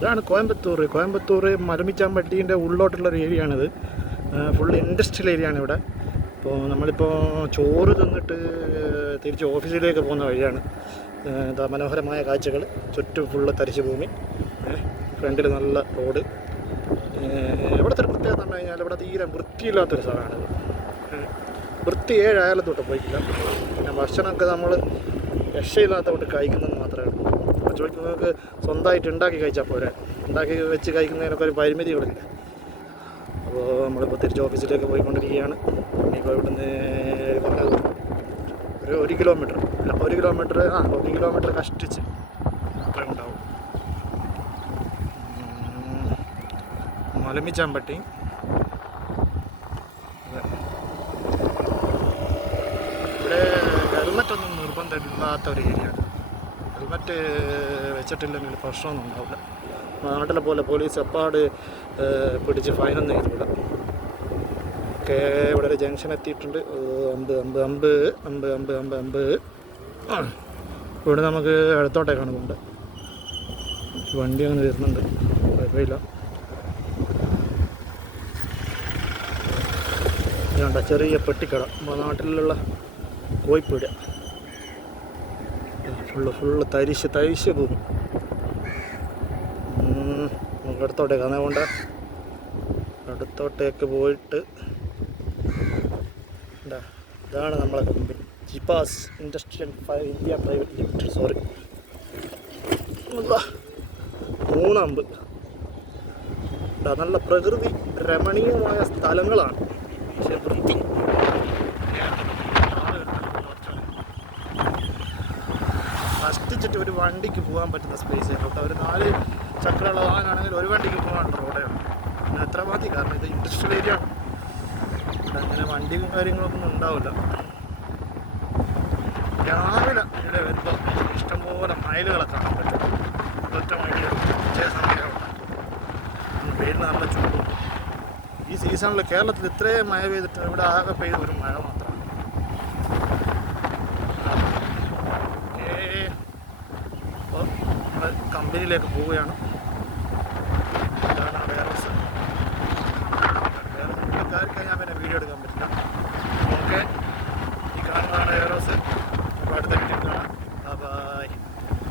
ഇതാണ് കോയമ്പത്തൂർ മലമിച്ചാമ്പട്ടീൻ്റെ ഉള്ളോട്ടുള്ളൊരു ഏരിയ ആണിത്. Full industrial area ആണ് ഇവിടെ. അപ്പോൾ നമ്മളിപ്പോൾ ചോറ് തിന്നിട്ട് തിരിച്ച് ഓഫീസിലേക്ക് പോകുന്ന വഴിയാണ്. എന്താ മനോഹരമായ കാഴ്ചകൾ, ചുറ്റും ഫുള്ള് തരിശ് ഭൂമി, ഫ്രണ്ടിൽ നല്ല റോഡ്. ഇവിടുത്തെ ഒരു പ്രത്യേകത എന്ന് പറഞ്ഞു കഴിഞ്ഞാൽ ഇവിടെ തീരെ വൃത്തിയില്ലാത്തൊരു സ്ഥലമാണിത്. വൃത്തി 7 ആയാലും തൊട്ട് പോയിട്ടില്ല. പിന്നെ ഭക്ഷണമൊക്കെ നമ്മൾ രക്ഷയില്ലാത്തതുകൊണ്ട് കഴിക്കുന്നത് മാത്രമേ ഉള്ളൂ. അപ്പോൾ ചോദിക്കുന്നവർക്ക് സ്വന്തമായിട്ട് ഉണ്ടാക്കി കഴിച്ചാൽ പോരെ, ഉണ്ടാക്കി വെച്ച് കഴിക്കുന്നതിനൊക്കെ ഒരു പരിമിതികളില്ല. അപ്പോൾ നമ്മളിപ്പോൾ തിരിച്ച് ഓഫീസിലേക്ക് പോയിക്കൊണ്ടിരിക്കുകയാണ്. ഇനിയിപ്പോൾ ഇവിടുന്ന് ഒരു 1 കിലോമീറ്റർ 1 കിലോമീറ്റർ കഷ്ടിച്ച് അത്ര ഉണ്ടാവും. മലമിച്ചാമ്പട്ടി. ഇവിടെ ഹെൽമറ്റൊന്നും നിർബന്ധമില്ലാത്ത ഒരു ഏരിയയാണ്. ഹെൽമറ്റ് വെച്ചിട്ടില്ലെങ്കിൽ പ്രശ്നമൊന്നും ഉണ്ടാവില്ല. നാട്ടിലെ പോലെ പോലീസ് എപ്പാട് പിടിച്ച് ഫൈനൊന്നും ചെയ്തില്ല. ഓക്കെ, ഇവിടെ ഒരു ജംഗ്ഷൻ എത്തിയിട്ടുണ്ട്. 50. ഇവിടെ നമുക്ക് അടുത്തോട്ടേക്കാണ് പോകേണ്ടത്. വണ്ടി അങ്ങനെ വരുന്നുണ്ട്, കുഴപ്പമില്ല. ഇതുണ്ട ചെറിയ പെട്ടിക്കട, നമ്മുടെ നാട്ടിലുള്ള കോഴിപ്പീട. ഫുള്ള് തരിശ് പോകും. നമുക്ക് അടുത്തോട്ടേക്ക് അതുകൊണ്ട് അടുത്തോട്ടേക്ക് പോയിട്ട് ഇതാണ് നമ്മളെ കമ്പനി, ജിപാസ് industrial India private limited. Sorry, 3 നല്ല പ്രകൃതി രമണീയമായ സ്ഥലങ്ങളാണ്. പക്ഷേ വൃത്തി കഷ്ടിച്ചിട്ട് ഒരു വണ്ടിക്ക് പോകാൻ പറ്റുന്ന സ്പേസ് കേട്ടോ. ഒരു 4 ചക്രമുള്ള വാഹനമാണെങ്കിൽ ഒരു വണ്ടിക്ക് പോകാനുള്ള റോഡാണ്. പിന്നെ എത്ര മതി, കാരണം ഇത് ഇൻഡസ്ട്രിയൽ ഏരിയ ആണ്. ഇവിടെ അങ്ങനെ വണ്ടിയും കാര്യങ്ങളൊന്നും ഉണ്ടാവില്ല. രാവിലെ ഇവിടെ വരുമ്പോൾ ഇഷ്ടംപോലെ മയിലുകളെ കാണാൻ പറ്റും. ഒറ്റ മയിലുകൾ സമയമാണ്. വെയിൽ നല്ല ചൂടും. ഈ സീസണിൽ കേരളത്തിൽ ഇത്രയും മഴ പെയ്തിട്ട് ഇവിടെ ആകെ പെയ്ത ഒരു മഴ മാത്രമാണ്. അപ്പോൾ നമ്മൾ കമ്പനിയിലേക്ക് പോവുകയാണ്. ഇതാണ് വേറെ പുള്ളിക്കാർക്ക് ഞാൻ പിന്നെ വീഡിയോ എടുക്കാൻ പറ്റില്ല.